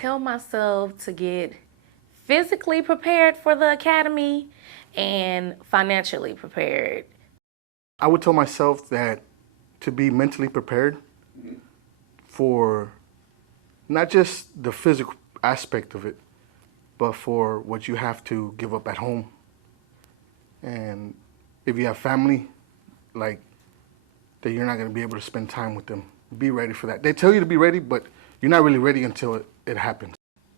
tell myself to get physically prepared for the academy and financially prepared. I would tell myself that to be mentally prepared for not just the physical aspect of it, but for what you have to give up at home. And if you have family, like, that you're not going to be able to spend time with them. Be ready for that. They tell you to be ready, but you're not really ready until it happens.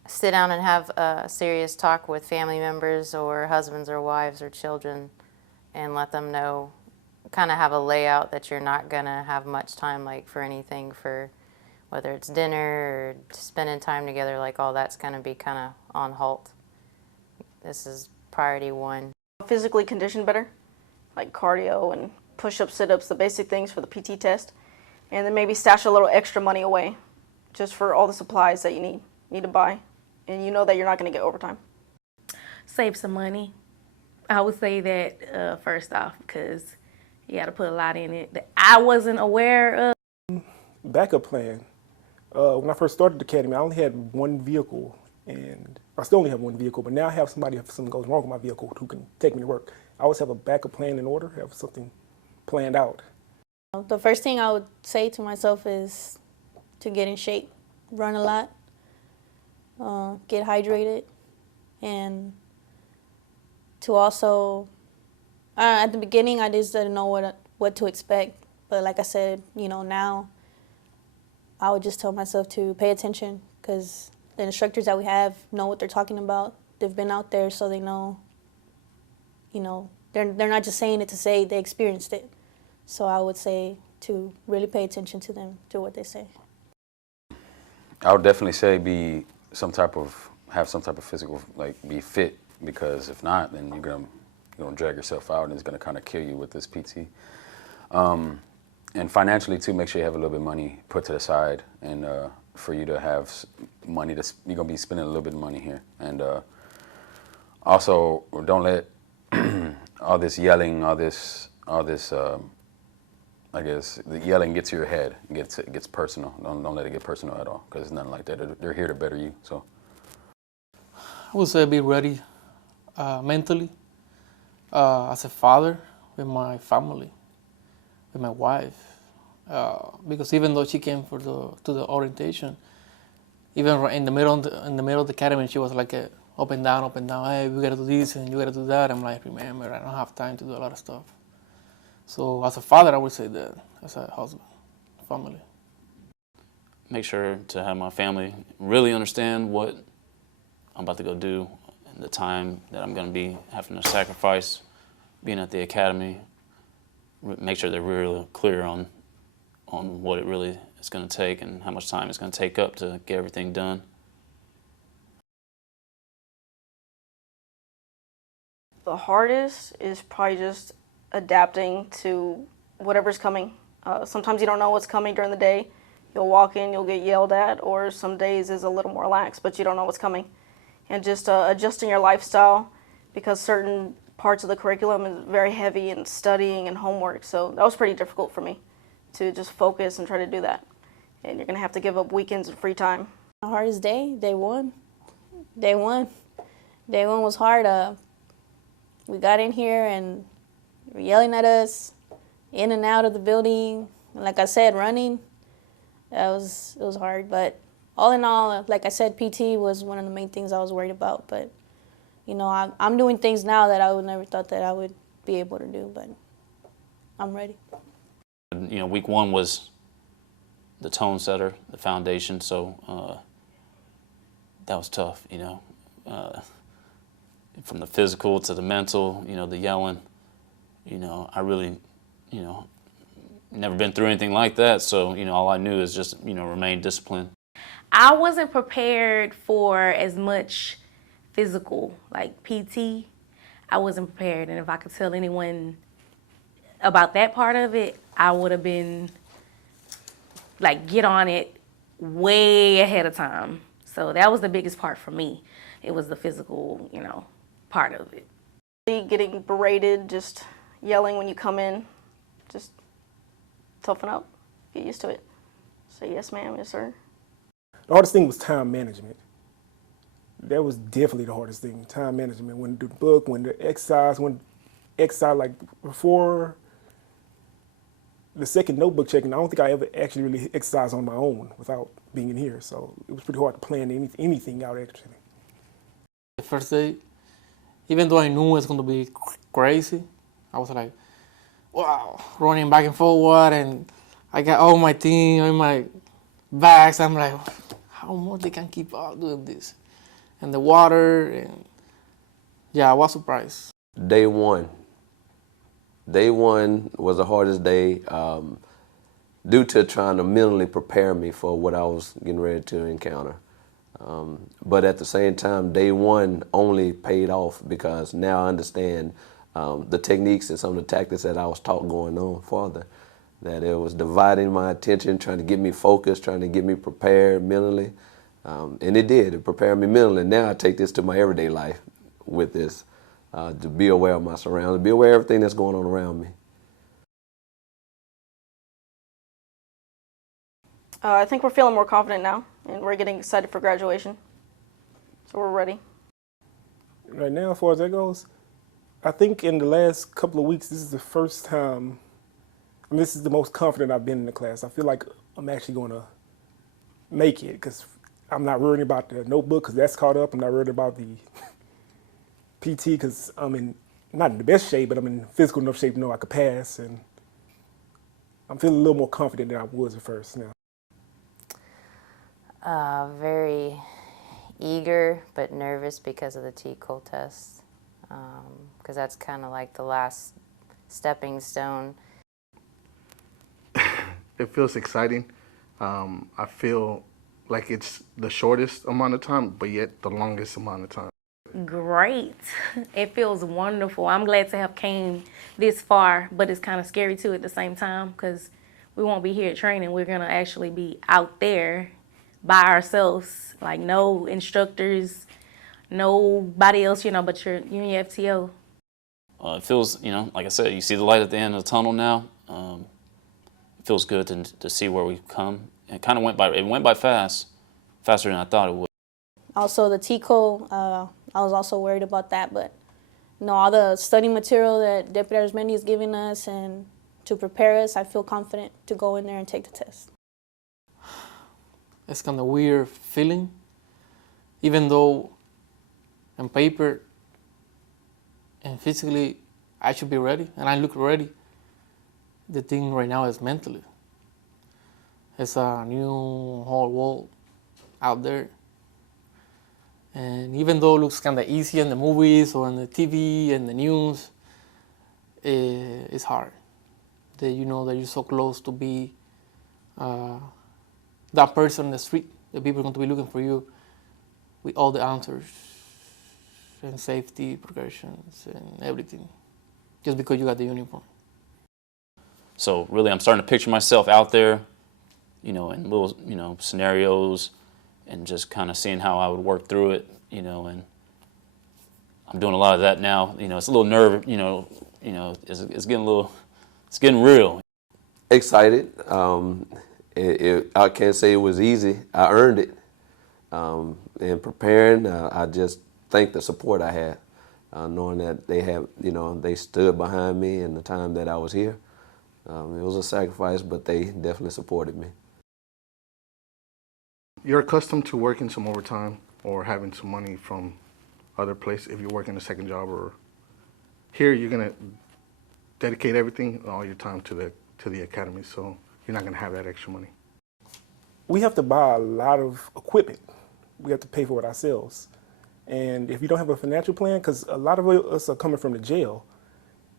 Sit down and have a serious talk with family members or husbands or wives or children and let them know, kind of have a layout that you're not going to have much time like for anything, for whether it's dinner or spending time together, like all that's going to be kind of on halt. This is priority one. Physically conditioned better, like cardio and push-ups, sit-ups, the basic things for the PT test. And then maybe stash a little extra money away just for all the supplies that you need to buy. And you know that you're not going to get overtime. Save some money. I would say that first off, because you got to put a lot in it that I wasn't aware of. Backup plan. When I first started the academy, I only had one vehicle, and I still only have one vehicle, but now I have somebody, if something goes wrong with my vehicle, who can take me to work. I always have a backup plan in order, have something planned out. The first thing I would say to myself is to get in shape, run a lot, get hydrated, and to also, at the beginning I just didn't know what to expect, but like I said, you know, now I would just tell myself to pay attention, because the instructors that we have know what they're talking about. They've been out there, so they know, you know, they're not just saying it to say, they experienced it. So I would say to really pay attention to them, to what they say. I would definitely say have some type of physical, like, be fit, because if not, then you're gonna drag yourself out and it's gonna kind of kill you with this PT. And financially too, make sure you have a little bit of money put to the side, and for you to have money you're gonna be spending a little bit of money here. And also, don't let all this yelling, all this I guess the yelling gets to your head, it gets personal. Don't let it get personal at all, because it's nothing like that. They're here to better you. So I would say be ready mentally, as a father, with my family, with my wife, because even though she came to the orientation, even in the middle of the academy, she was like up and down. Hey, we gotta do this and you gotta do that. I'm like, remember, I don't have time to do a lot of stuff. So as a father, I would say that. As a husband, family. Make sure to have my family really understand what I'm about to go do and the time that I'm going to be having to sacrifice being at the academy. Make sure they're really clear on what it really is going to take and how much time it's going to take up to get everything done. The hardest is probably just adapting to whatever's coming. Sometimes you don't know what's coming during the day. You'll walk in, you'll get yelled at, or some days is a little more lax, but you don't know what's coming. And just adjusting your lifestyle, because certain parts of the curriculum is very heavy in studying and homework, so that was pretty difficult for me to just focus and try to do that. And you're going to have to give up weekends and free time. The hardest day one. Day one was hard. We got in here and they were yelling at us, in and out of the building. And like I said, running, it was hard. But all in all, like I said, PT was one of the main things I was worried about. But, you know, I'm doing things now that I would never thought that I would be able to do, but I'm ready. You know, week one was the tone setter, the foundation, so that was tough, you know. From the physical to the mental, you know, the yelling, you know, I really, you know, never been through anything like that, so, you know, all I knew is just, you know, remain disciplined. I wasn't prepared for as much physical, like PT. I wasn't prepared, and if I could tell anyone about that part of it, I would have been, like, get on it way ahead of time. So that was the biggest part for me. It was the physical, you know, part of it. Getting berated, just yelling when you come in, just toughen up, get used to it. Say yes ma'am, yes sir. The hardest thing was time management. That was definitely the hardest thing. Time management. When the book, when the exercise, like before the second notebook checking, I don't think I ever actually really exercised on my own without being in here. So it was pretty hard to plan anything out actually. The first day, even though I knew it was going to be crazy, I was like, wow, running back and forward, and I got all my team in my bags. I'm like, how much they can keep up doing this? And the water, and yeah, I was surprised. Day one. Day one was the hardest day due to trying to mentally prepare me for what I was getting ready to encounter. But at the same time, day one only paid off because now I understand the techniques and some of the tactics that I was taught going on further. That it was dividing my attention, trying to get me focused, trying to get me prepared mentally. And it did. It prepared me mentally. Now I take this to my everyday life with this, to be aware of my surroundings, be aware of everything that's going on around me. I think we're feeling more confident now, and we're getting excited for graduation. So we're ready. Right now, as far as that goes, I think in the last couple of weeks, this is the first time, this is the most confident I've been in the class. I feel like I'm actually going to make it because I'm not worrying about the notebook because that's caught up. I'm not worried about the PT because I'm not in the best shape, but I'm in physical enough shape to know I could pass. And I'm feeling a little more confident than I was at first now. Very eager but nervous because of the TCOL test, because that's kind of like the last stepping stone. It feels exciting. I feel like it's the shortest amount of time, but yet the longest amount of time. Great. It feels wonderful. I'm glad to have came this far, but it's kind of scary too at the same time because we won't be here at training. We're going to actually be out there by ourselves, like no instructors, nobody else, but you and your FTO. It feels, like I said, you see the light at the end of the tunnel now. It feels good to see where we've come. It kind of went by fast, faster than I thought it would. Also, the TCO, I was also worried about that, but all the study material that Deputy Arizmendi is giving us and to prepare us, I feel confident to go in there and take the test. It's kind of weird feeling, even though on paper and physically I should be ready and I look ready. The thing right now is mentally. It's a new whole world out there. And even though it looks kind of easy in the movies or on the TV and the news, it's hard. That you know that you're so close to be that person in the street, the people are going to be looking for you with all the answers and safety precautions and everything, just because you got the uniform. So really, I'm starting to picture myself out there, in little, scenarios, and just kind of seeing how I would work through it, and I'm doing a lot of that now. It's a little nerve, it's getting real. Excited. I can't say it was easy. I earned it. In preparing, I just thank the support I had, knowing that they stood behind me in the time that I was here. It was a sacrifice, but they definitely supported me. You're accustomed to working some overtime or having some money from other places if you're working a second job, or here you're gonna dedicate everything, all your time to the academy, so you're not gonna have that extra money. We have to buy a lot of equipment. We have to pay for it ourselves. And if you don't have a financial plan, because a lot of us are coming from the jail,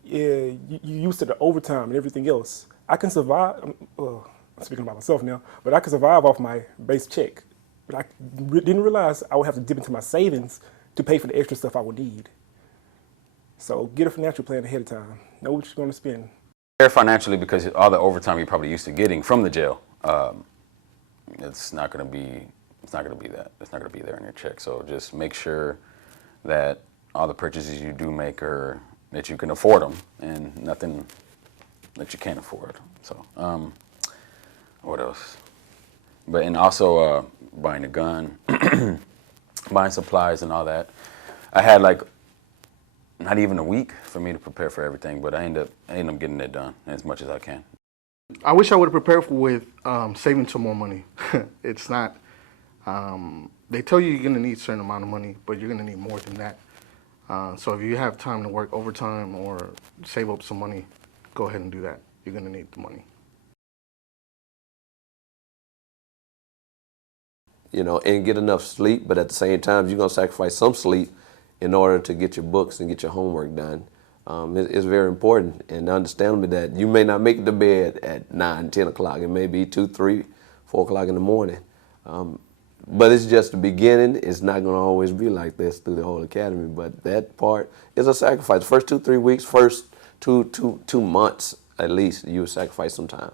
you're used to the overtime and everything else. I can survive, I'm speaking about myself now, but I can survive off my base check. But I didn't realize I would have to dip into my savings to pay for the extra stuff I would need. So get a financial plan ahead of time. Know what you're going to spend. Financially, because all the overtime you're probably used to getting from the jail, it's not going to be that. It's not going to be there in your check. So just make sure that all the purchases you do make are that you can afford them, and nothing that you can't afford. So, what else? And also buying a gun. buying supplies and all that. I had like not even a week for me to prepare for everything, but I end up getting it done as much as I can. I wish I would have prepared with saving some more money. It's not. They tell you you're gonna need a certain amount of money, but you're gonna need more than that. So if you have time to work overtime or save up some money, go ahead and do that. You're gonna need the money. You know, and get enough sleep, but at the same time, you're gonna sacrifice some sleep in order to get your books and get your homework done. It's very important, and understand that you may not make it to bed at 9, 10 o'clock. It may be 2, 3, 4 o'clock in the morning. But it's just the beginning. It's not going to always be like this through the whole academy, but that part is a sacrifice. First 2, 3 weeks, first two months at least, you sacrifice some time.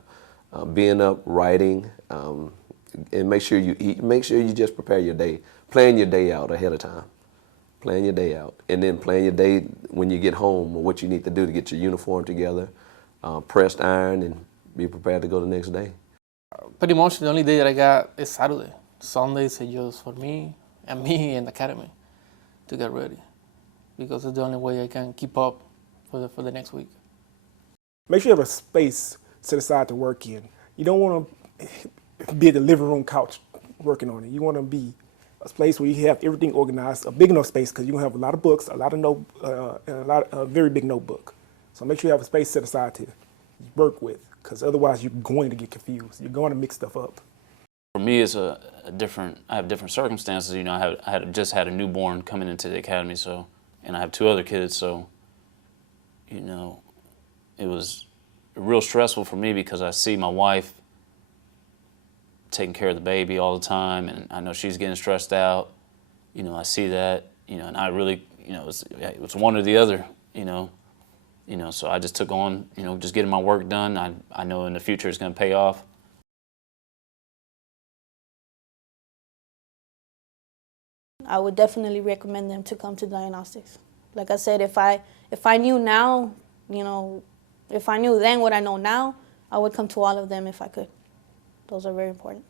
Being up, writing, and make sure you eat. Make sure you just prepare your day. Plan your day out ahead of time. Plan your day out, and then plan your day when you get home or what you need to do to get your uniform together, pressed iron, and be prepared to go the next day. Pretty much the only day that I got is Saturday. Sundays are just for me and the academy to get ready, because it's the only way I can keep up for the next week. Make sure you have a space set aside to work in. You don't want to be at the living room couch working on it. You want to be a place where you have everything organized, a big enough space, because you're going to have a lot of books, a lot of a very big notebook. So make sure you have a space set aside to work with, because otherwise you're going to get confused. You're going to mix stuff up. For me, it's I have different circumstances. You know, I had just had a newborn coming into the academy, so, and I have 2 other kids, so, you know, it was real stressful for me because I see my wife taking care of the baby all the time, and I know she's getting stressed out. You know, I see that, you know, and I really, you know, it was one or the other, you know, so I just took on, you know, just getting my work done. I know in the future it's going to pay off. I would definitely recommend them to come to diagnostics. Like I said, if I knew now, you know, if I knew then what I know now, I would come to all of them if I could. Those are very important.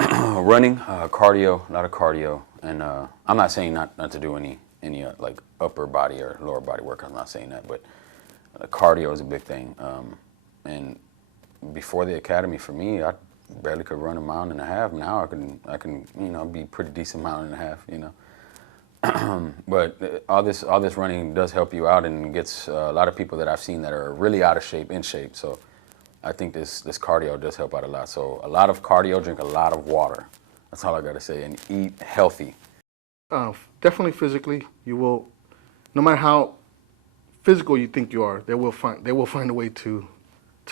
Running, cardio, a lot of cardio, and I'm not saying not to do any like upper body or lower body work. I'm not saying that, but cardio is a big thing. And before the academy, for me, I barely could run a mile and a half. Now I can you know, be pretty decent mile and a half, you know. But all this running does help you out, and gets a lot of people that I've seen that are really out of shape in shape. So I think this cardio does help out a lot. So a lot of cardio, drink a lot of water. That's all I gotta say, and eat healthy. Definitely physically, you will, no matter how physical you think you are, they will find a way to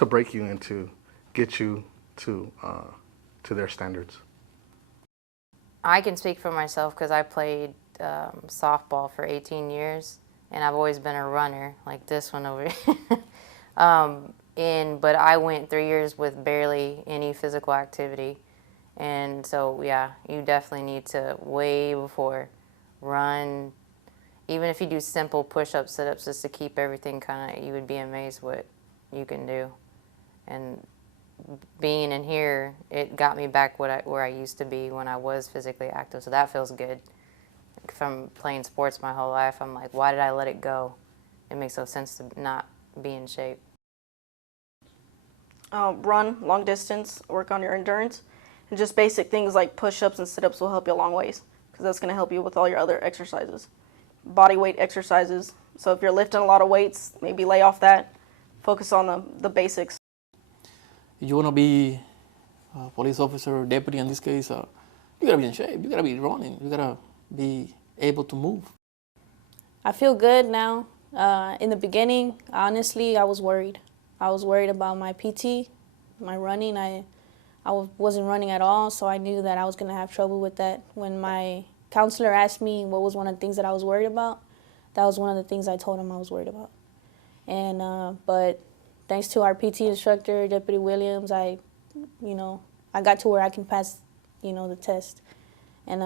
break you and to get you to their standards. I can speak for myself because I played softball for 18 years, and I've always been a runner, like this one over here. But I went 3 years with barely any physical activity. And so, yeah, you definitely need to, way before, run. Even if you do simple push-ups, sit-ups, just to keep everything kind of, you would be amazed what you can do. And being in here, it got me back where I used to be when I was physically active. So that feels good. From playing sports my whole life, I'm like, why did I let it go? It makes no sense to not be in shape. Run long distance, work on your endurance, and just basic things like push-ups and sit-ups will help you a long ways, because that's going to help you with all your other exercises. Body weight exercises. So if you're lifting a lot of weights, maybe lay off that. Focus on the basics. If you want to be a police officer or deputy in this case, you got to be in shape. You got to be running. You got to be able to move. I feel good now. In the beginning, honestly, I was worried. I was worried about my PT, my running. I wasn't running at all, so I knew that I was going to have trouble with that. When my counselor asked me what was one of the things that I was worried about, that was one of the things I told him I was worried about. And but thanks to our PT instructor, Deputy Williams, I got to where I can pass, the test. And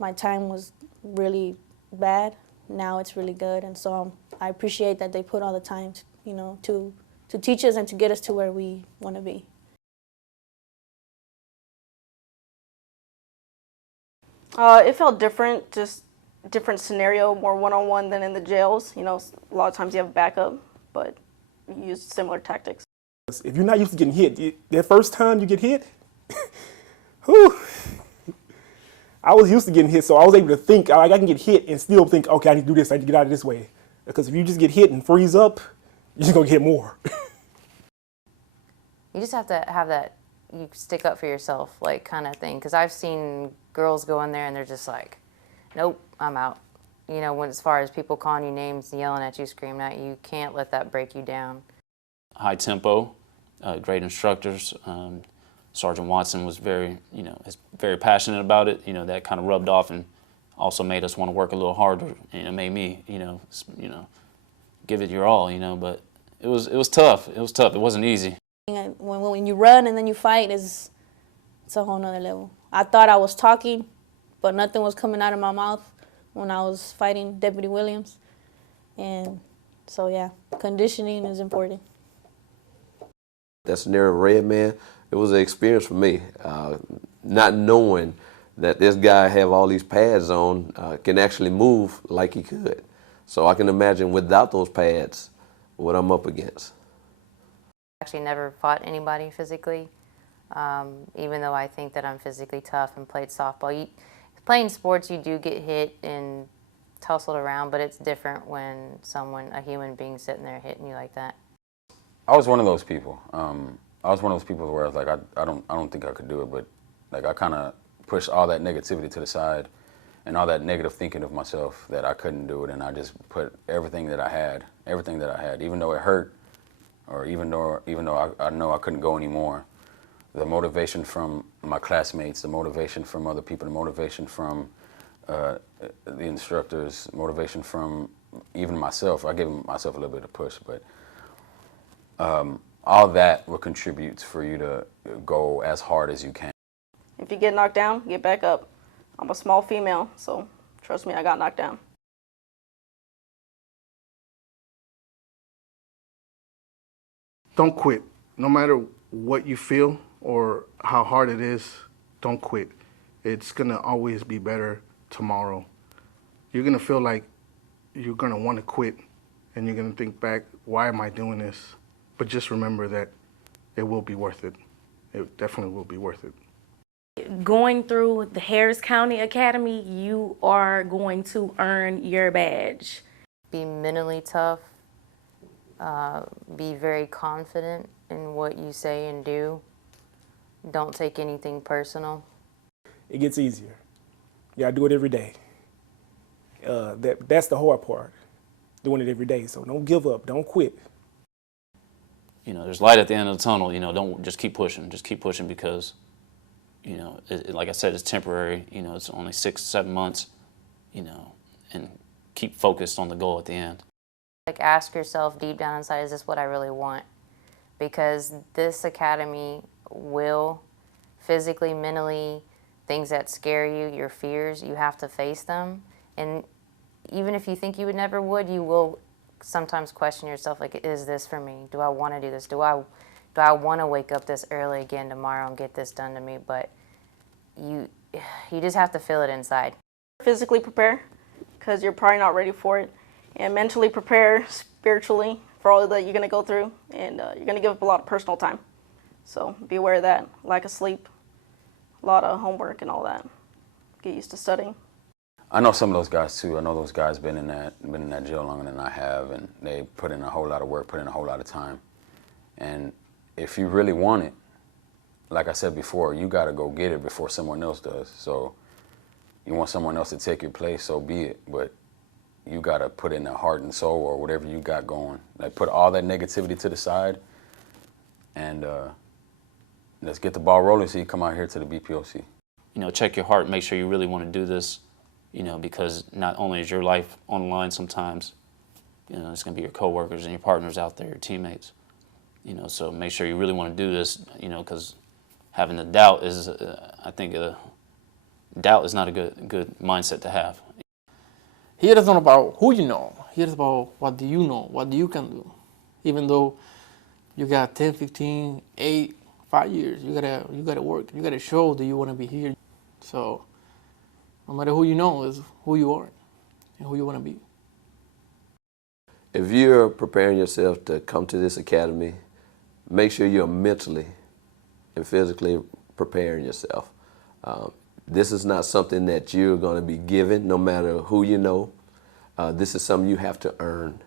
my time was really bad. Now it's really good, and so I appreciate that they put all the time, to teach us and to get us to where we want to be. It felt different, just different scenario, more one-on-one than in the jails. You know, a lot of times you have backup, but you use similar tactics. If you're not used to getting hit, that first time you get hit, whew, I was used to getting hit, so I was able to think, I can get hit and still think, okay, I need to do this, I need to get out of this way. Because if you just get hit and freeze up, you're just going to get more. You just have to have that, you stick up for yourself, like, kind of thing. Because I've seen girls go in there and they're just like, nope, I'm out. You know, when as far as people calling you names, yelling at you, screaming at you, you can't let that break you down. High tempo, great instructors. Sergeant Watson was very, is very passionate about it. You know, that kind of rubbed off and also made us want to work a little harder. And it made me, give it your all. But it was tough. It was tough. It wasn't easy. When you run and then you fight, it's a whole nother level. I thought I was talking, but nothing was coming out of my mouth when I was fighting Deputy Williams. And so, yeah, conditioning is important. That scenario, Red Man, it was an experience for me. Not knowing that this guy have all these pads on can actually move like he could. So I can imagine without those pads what I'm up against. Actually never fought anybody physically, even though I think that I'm physically tough and played softball. Playing sports, you do get hit and tussled around, but it's different when a human being sitting there hitting you like that. I was one of those people. I was one of those people where I was like, I don't think I could do it, but like I kind of pushed all that negativity to the side and all that negative thinking of myself that I couldn't do it, and I just put everything that I had, even though it hurt, or even though I know I couldn't go anymore. The motivation from my classmates, the motivation from other people, the motivation from the instructors, motivation from even myself. I gave myself a little bit of push, but all that will contribute for you to go as hard as you can. If you get knocked down, get back up. I'm a small female, so trust me, I got knocked down. Don't quit. No matter what you feel or how hard it is, don't quit. It's going to always be better tomorrow. You're going to feel like you're going to want to quit, and you're going to think back, why am I doing this? But just remember that it will be worth it. It definitely will be worth it. Going through the Harris County Academy, you are going to earn your badge. Be mentally tough. Be very confident in what you say and do. Don't take anything personal. It gets easier. You gotta do it every day. That's the hard part, doing it every day. So don't give up, don't quit. There's light at the end of the tunnel. Don't just keep pushing. Just keep pushing because, like I said, it's temporary. It's only 6-7 months. And keep focused on the goal at the end. Like, ask yourself deep down inside, is this what I really want? Because this academy will physically, mentally, things that scare you, your fears, you have to face them. And even if you think you would, you will sometimes question yourself, like, is this for me? Do I want to do this? Do I want to wake up this early again tomorrow and get this done to me? But you just have to feel it inside. Physically prepare, because you're probably not ready for it. And mentally prepare spiritually for all that you're going to go through. And you're going to give up a lot of personal time. So be aware of that. Lack of sleep, a lot of homework and all that. Get used to studying. I know some of those guys too. I know those guys been in that jail longer than I have, and they put in a whole lot of work, put in a whole lot of time. And if you really want it, like I said before, you got to go get it before someone else does. So you want someone else to take your place, so be it. But you got to put in the heart and soul or whatever you got going. Like, put all that negativity to the side and let's get the ball rolling so you come out here to the BPOC. Check your heart, make sure you really want to do this, because not only is your life on the line sometimes, it's going to be your coworkers and your partners out there, your teammates. So make sure you really want to do this, because having the doubt is, I think, doubt is not a good mindset to have. Here it's not about who you know. Here it's about what do you know, what you can do. Even though you got 10, 15, 8, 5 years, you gotta work. You gotta show that you want to be here. So No matter who you know, is who you are and who you want to be. If you're preparing yourself to come to this academy, make sure you're mentally and physically preparing yourself. This is not something that you're going to be given no matter who you know. This is something you have to earn.